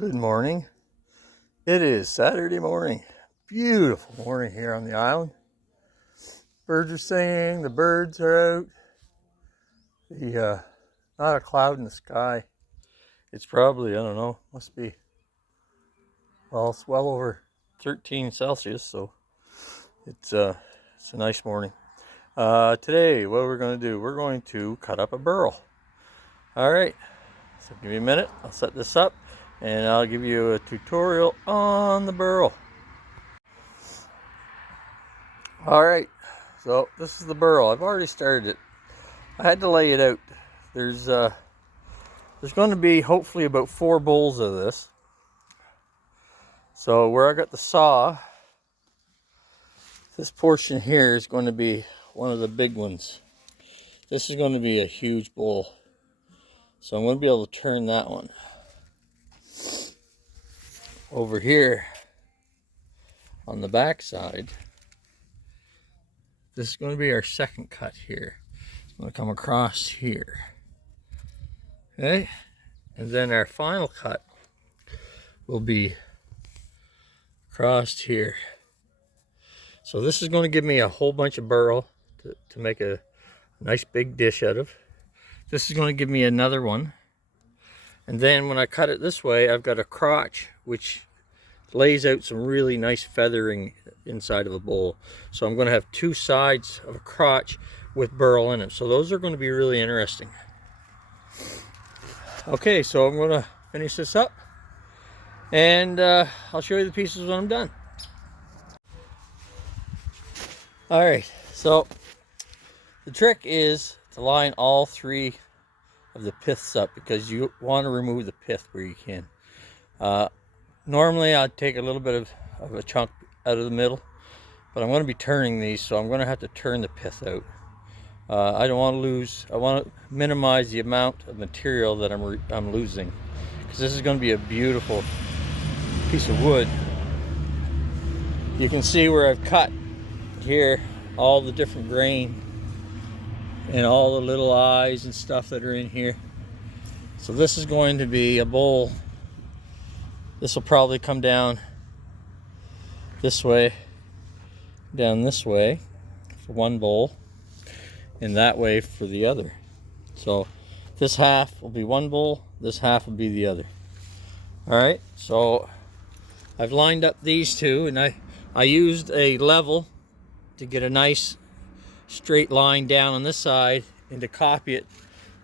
Good morning. It is Saturday morning. Beautiful morning here on the island. Birds are singing, the birds are out. Not a cloud in the sky. It's probably, I don't know, must be, well, it's well over 13 Celsius, so it's a nice morning. Today, what we're going to do, we're going to cut up a burl. All right, so give me a minute, I'll set this up and I'll give you a tutorial on the burl. All right, so this is the burl. I've already started it. I had to lay it out. There's going to be hopefully about 4 bowls of this. So where I got the saw, this portion here is going to be one of the big ones. This is going to be a huge bowl. So I'm going to be able to turn that one. Over here on the back side, this is going to be our second cut here. It's going to come across here. Okay, and then our final cut will be crossed here. So this is going to give me a whole bunch of burl to make a nice big dish out of. This is going to give me another one. And then when I cut it this way, I've got a crotch which lays out some really nice feathering inside of a bowl. So I'm going to have 2 sides of a crotch with burl in it. So those are going to be really interesting. Okay, so I'm going to finish this up and I'll show you the pieces when I'm done. All right, so the trick is to line all 3 of the piths up because you want to remove the pith where you can. Normally I'd take a little bit of a chunk out of the middle, but I'm going to be turning these, so I'm going to have to turn the pith out. I don't want to lose, I want to minimize the amount of material that I'm losing, because this is going to be a beautiful piece of wood. You can see where I've cut here all the different grain and all the little eyes and stuff that are in here. So this is going to be a bowl. This will probably come down this way, down this way for one bowl, and that way for the other. So this half will be one bowl, this half will be the other. All right, so I've lined up these 2, and I used a level to get a nice straight line down on this side and to copy it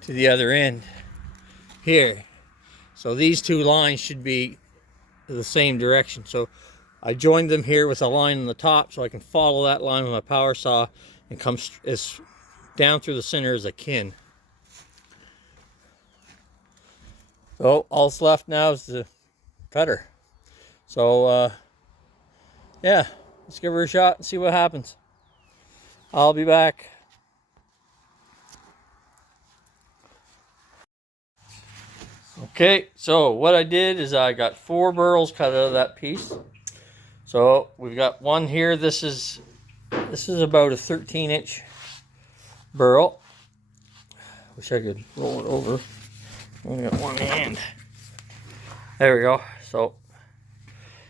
to the other end here. So these 2 lines should be the same direction. So I joined them here with a line on the top so I can follow that line with my power saw and come as down through the center as I can. So all that's left now is the cutter. So yeah, let's give her a shot and see what happens. I'll be back. Okay, so what I did is I got 4 burls cut out of that piece. So we've got one here. This is about a 13-inch burl. Wish I could roll it over. I only got one hand. There we go. So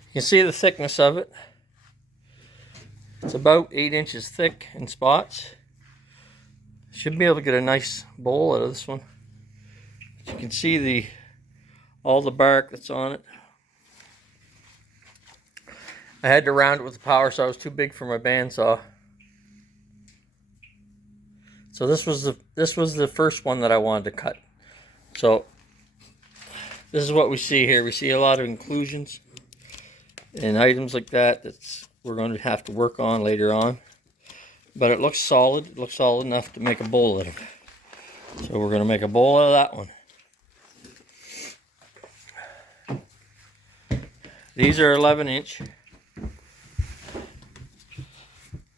you can see the thickness of it. It's about 8 inches thick in spots. Should be able to get a nice bowl out of this one. But you can see all the bark that's on it. I had to round it with the power saw. It was too big for my bandsaw. So this was the first one that I wanted to cut. So this is what we see here. We see a lot of inclusions and items like that we're going to have to work on later on. But it looks solid. It looks solid enough to make a bowl out of. So we're going to make a bowl out of that one. These are 11-inch.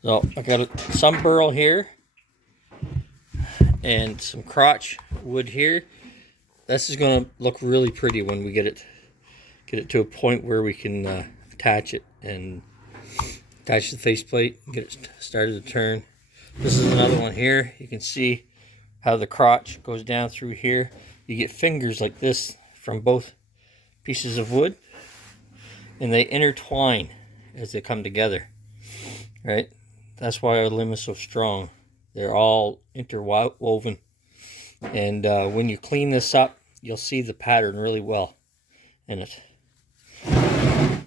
So I got some burl here and some crotch wood here. This is going to look really pretty when we get it to a point where we can attach it and attach the faceplate and get it started to turn. This is another one here. You can see how the crotch goes down through here. You get fingers like this from both pieces of wood, and they intertwine as they come together, right? That's why our limb is so strong. They're all interwoven, and when you clean this up, you'll see the pattern really well in it.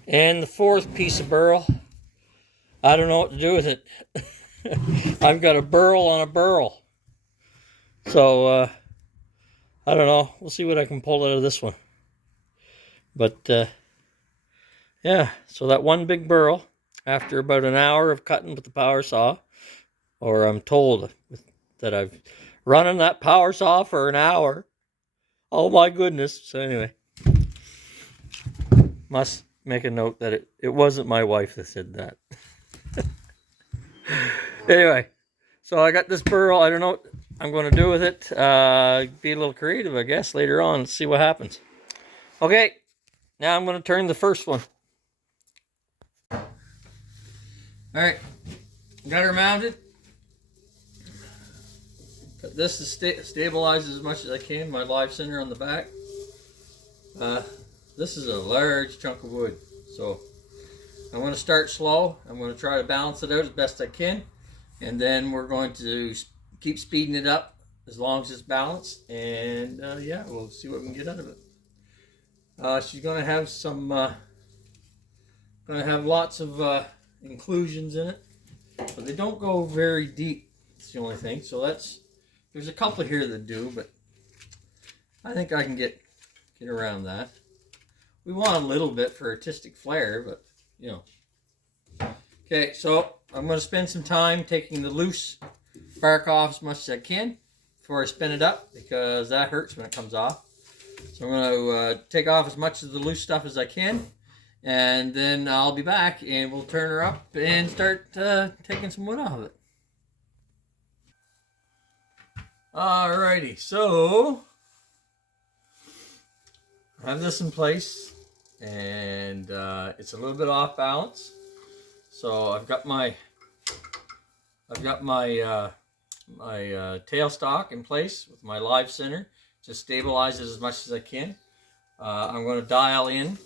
And the fourth piece of burl, I don't know what to do with it. I've got a burl on a burl. So, I don't know. We'll see what I can pull out of this one. But, yeah, so that one big burl, after about an hour of cutting with the power saw, or I'm told that I've running that power saw for an hour. Oh my goodness. So anyway, must make a note that it wasn't my wife that said that. Anyway, so I got this burl. I don't know what I'm going to do with it. Be a little creative, I guess, later on. Let's see what happens. Okay, now I'm going to turn the first one. All right, got her mounted. Put this to stabilize as much as I can, my live center on the back. This is a large chunk of wood, so I'm going to start slow. I'm going to try to balance it out as best I can, and then we're going to keep speeding it up as long as it's balanced, and yeah, we'll see what we can get out of it. She's going to have lots of inclusions in it, but they don't go very deep. It's the only thing. So there's a couple here that do, but I think I can get around that. We want a little bit for artistic flair, but you know. Okay, so I'm going to spend some time taking the loose bark off as much as I can before I spin it up, because that hurts when it comes off. So I'm going to take off as much of the loose stuff as I can, and then I'll be back and we'll turn her up and start taking some wood off of it. Alrighty, so I have this in place, and it's a little bit off balance. So I've got my tailstock in place with my live center. Just stabilize it as much as I can. I'm going to dial in.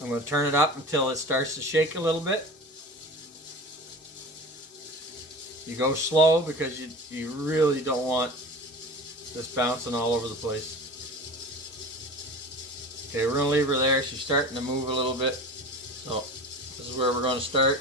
I'm going to turn it up until it starts to shake a little bit. You go slow because you really don't want this bouncing all over the place. Okay, we're going to leave her there. She's starting to move a little bit. So this is where we're going to start.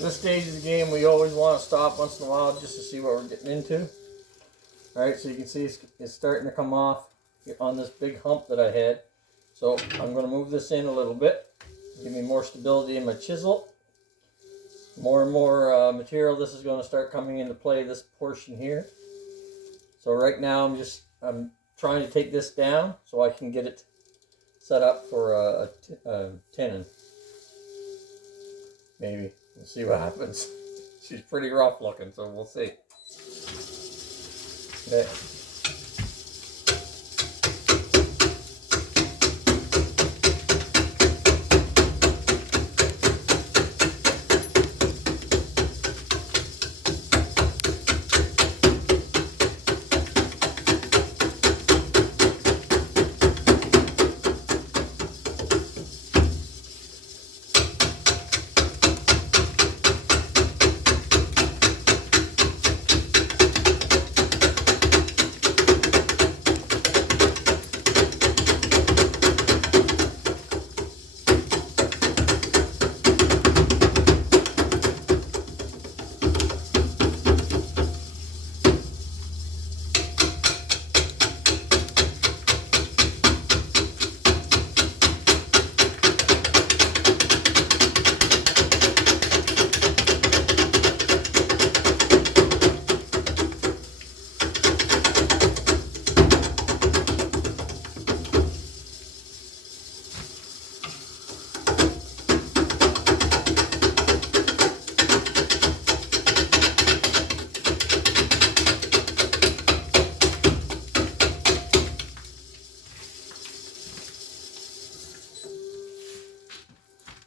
This stage of the game, we always want to stop once in a while just to see what we're getting into. Alright, so you can see it's starting to come off on this big hump that I had. So I'm going to move this in a little bit, give me more stability in my chisel. More and more material, this is going to start coming into play, this portion here. So right now I'm trying to take this down so I can get it set up for a tenon. Maybe. We'll see what happens. She's pretty rough looking, so we'll see. Okay.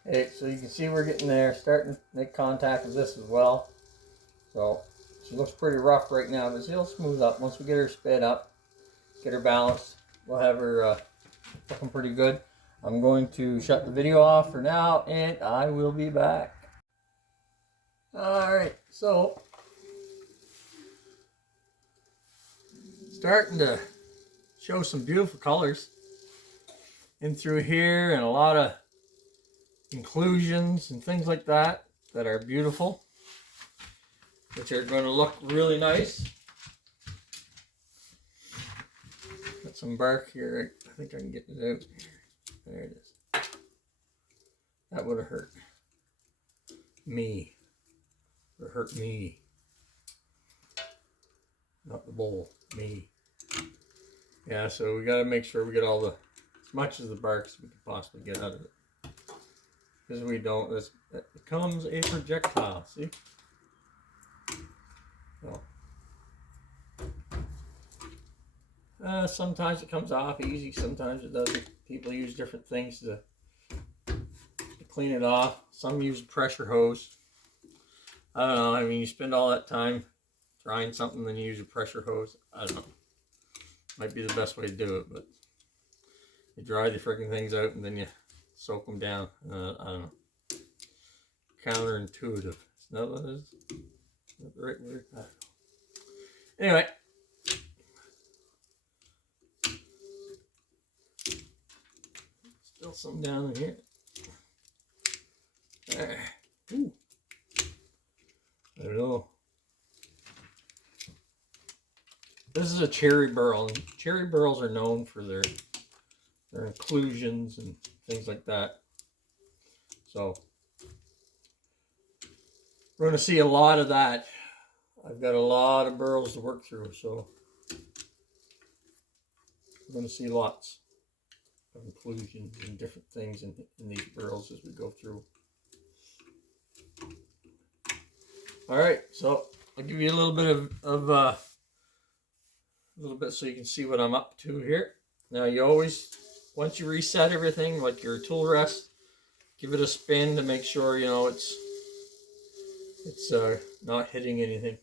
Okay, so you can see we're getting there, starting to make contact with this as well. So she looks pretty rough right now, but she'll smooth up once we get her sped up, get her balanced. We'll have her looking pretty good. I'm going to shut the video off for now, and I will be back. All right, so starting to show some beautiful colors in through here, and a lot of inclusions and things like that that are beautiful, which are going to look really nice. Got some bark here. I think I can get it out. There it is. That would have hurt me. It hurt me. Not the bowl. Me. Yeah, so we got to make sure we get all the, as much of the bark as we can possibly get out of it. Because we don't, it becomes a projectile. See? So, sometimes it comes off easy, sometimes it doesn't. People use different things to clean it off. Some use a pressure hose. I don't know. I mean, you spend all that time drying something, then you use a pressure hose. I don't know. Might be the best way to do it, but you dry the freaking things out and then you soak them down. I don't know. Counterintuitive. Is that what it is? Is that the right word? I don't know. Anyway. Still some down in here. There. Ooh. I don't know. This is a cherry burl. And cherry burls are known for their inclusions and things like that. So we're going to see a lot of that. I've got a lot of burls to work through, so we're going to see lots of inclusions and different things in these burls as we go through. All right, so I'll give you a little bit of a little bit so you can see what I'm up to here. Now you always, once you reset everything, like your tool rest, give it a spin to make sure, you know, it's not hitting anything.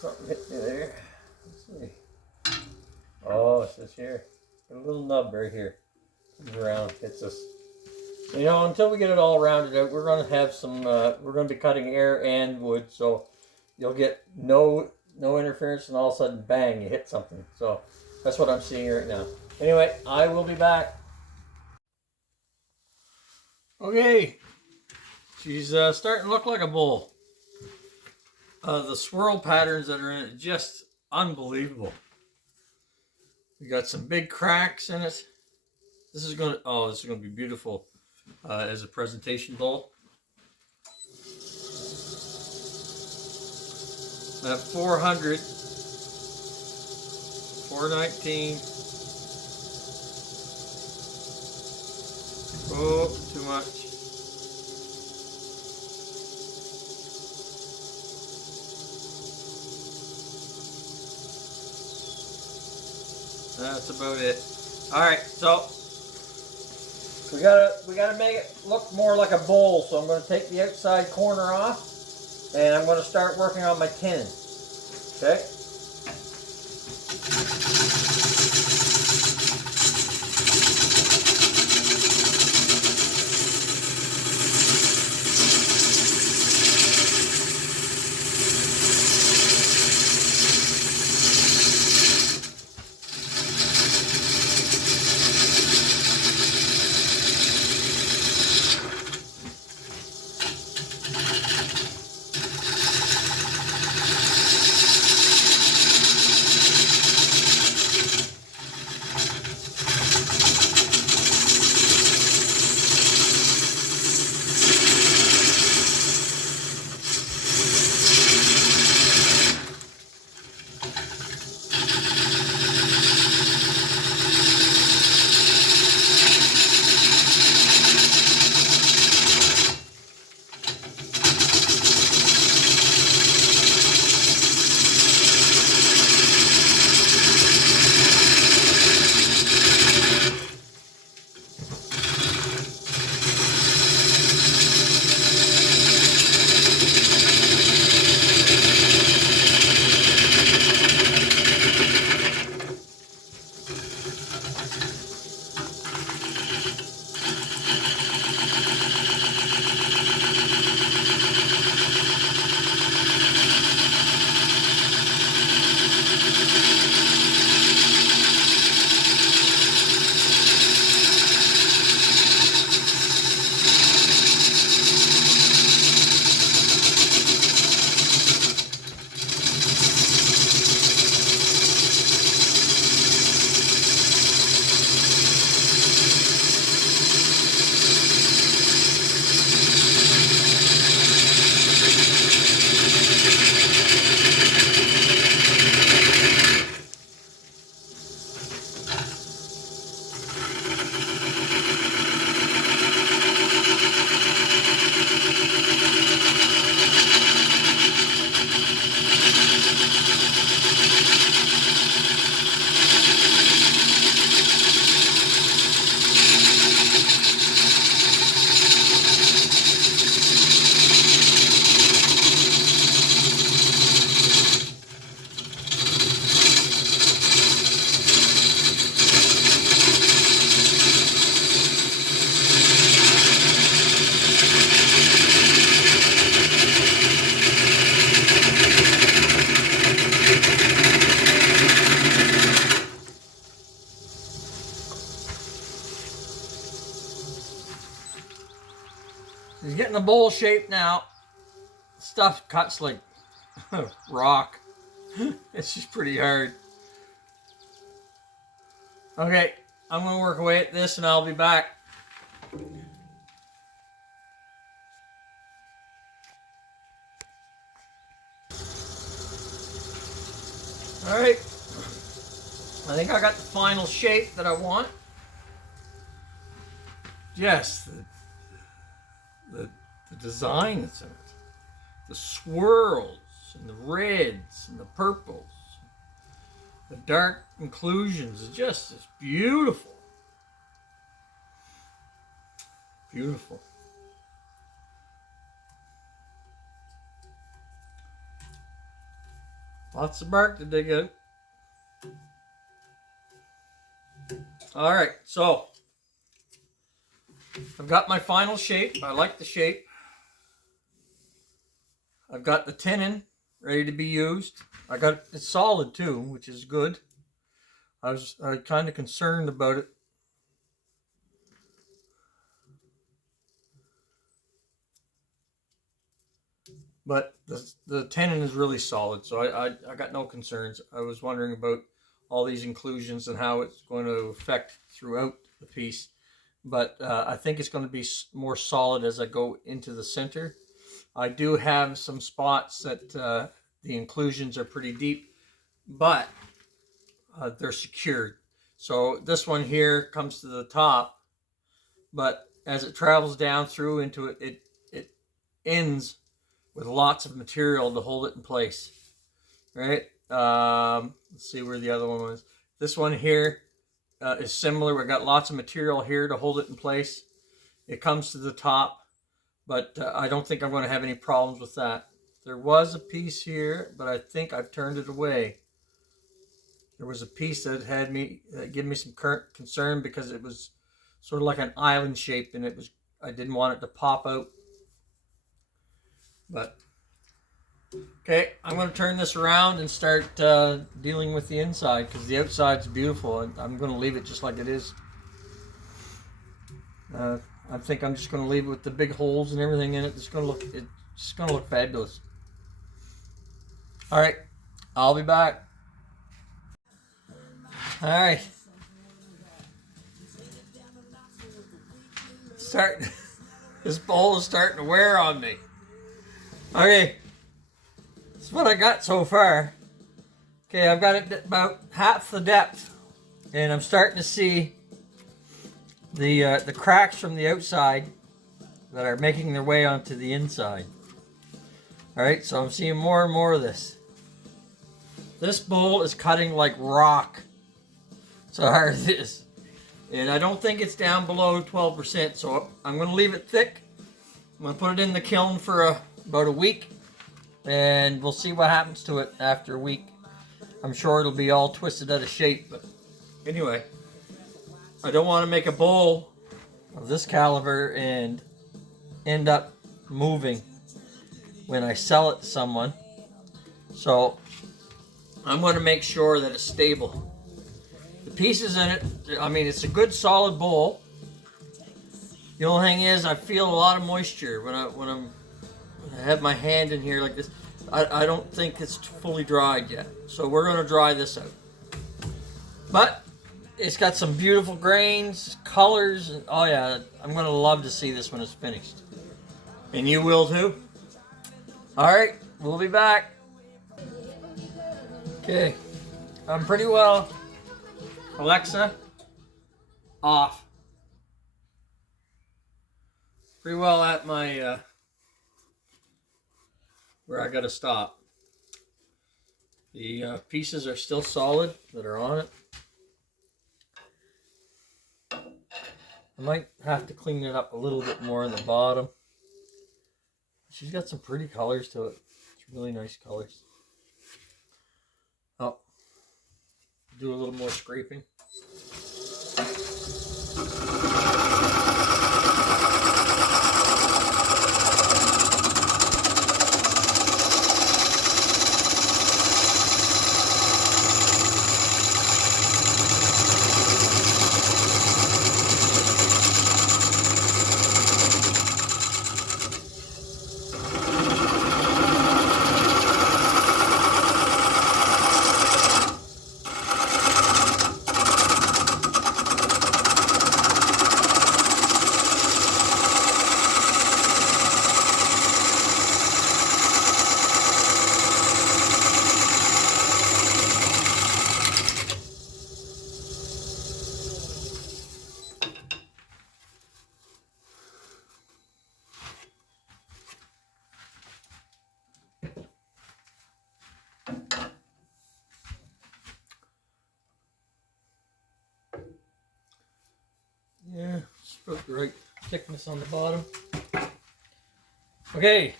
Something hit me there. Let's see. Oh, it's this here. Got a little nub right here. Comes around, hits us. You know, until we get it all rounded out, we're going to have some. We're going to be cutting air and wood, so you'll get no interference, and all of a sudden, bang, you hit something. So that's what I'm seeing right now. Anyway, I will be back. Okay, she's starting to look like a bull. The swirl patterns that are in it, just unbelievable. We got some big cracks in it. This is going to be beautiful as a presentation bowl. At 400, 419. Oh, too much. That's about it. All right, so we gotta make it look more like a bowl. So I'm going to take the outside corner off, and I'm going to start working on my tin. Okay. getting the bowl shape now. Stuff cuts like rock. It's just pretty hard. Okay, I'm going to work away at this and I'll be back. Alright, I think I got the final shape that I want. Yes, the designs in it, the swirls and the reds and the purples, the dark inclusions, it's beautiful. Beautiful. Lots of bark to dig out. All right, so I've got my final shape. I like the shape. I've got the tenon ready to be used. I got it solid too, which is good. I was kind of concerned about it. But the tenon is really solid, so I got no concerns. I was wondering about all these inclusions and how it's going to affect throughout the piece. But I think it's going to be more solid as I go into the center. I do have some spots that the inclusions are pretty deep, but they're secured. So this one here comes to the top, but as it travels down through into it, it ends with lots of material to hold it in place, right? Let's see where the other one was. This one here is similar. We've got lots of material here to hold it in place. It comes to the top, but I don't think I'm going to have any problems with that. There was a piece here, but I think I've turned it away. There was a piece that had me give me some concern because it was sort of like an island shape, and I didn't want it to pop out. But okay, I'm going to turn this around and start dealing with the inside, because the outside's beautiful, and I'm going to leave it just like it is. I think I'm just going to leave it with the big holes and everything in it. It's going to look fabulous. All right, I'll be back. All right. This bowl is starting to wear on me. Okay, this is what I got so far. Okay, I've got it about half the depth, and I'm starting to see the cracks from the outside that are making their way onto the inside. All right, so I'm seeing more and more of this. This bowl is cutting like rock. So hard it is. And I don't think it's down below 12%, so I'm going to leave it thick. I'm going to put it in the kiln for about a week, and we'll see what happens to it after a week. I'm sure it'll be all twisted out of shape, but anyway, I don't want to make a bowl of this caliber and end up moving when I sell it to someone. So I'm going to make sure that it's stable. The pieces in it, I mean, it's a good solid bowl. The only thing is, I feel a lot of moisture when I have my hand in here like this. I don't think it's fully dried yet, so we're going to dry this out. But it's got some beautiful grains, colors, and oh yeah, I'm going to love to see this when it's finished. And you will too. All right, we'll be back. Okay, I'm pretty well. Alexa, off. Pretty well at my where I gotta stop. The pieces are still solid that are on it. I might have to clean it up a little bit more on the bottom. She's got some pretty colors to it. It's really nice colors. Oh, do a little more scraping. Yeah, just put the right thickness on the bottom. Okay.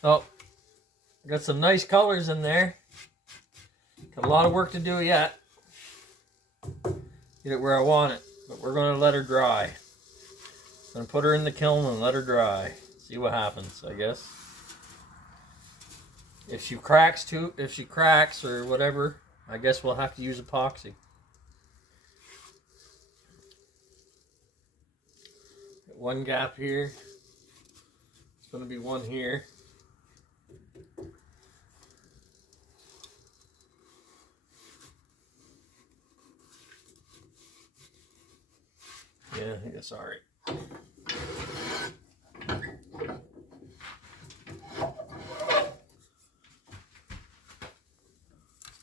So, got some nice colors in there. Got a lot of work to do yet. Get it where I want it. But we're going to let her dry. Going to put her in the kiln and let her dry. See what happens, I guess. If she cracks or whatever, I guess we'll have to use epoxy. Got one gap here. It's going to be one here. Yeah, I think that's all right.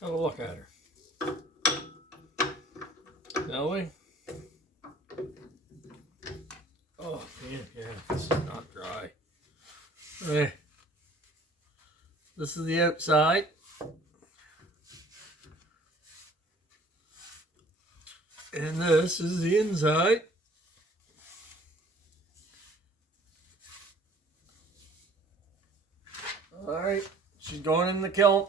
Let's have a look at her. Shall we? Oh, man, yeah, this is not dry. Okay. This is the outside. And this is the inside. All right, she's going in the kiln.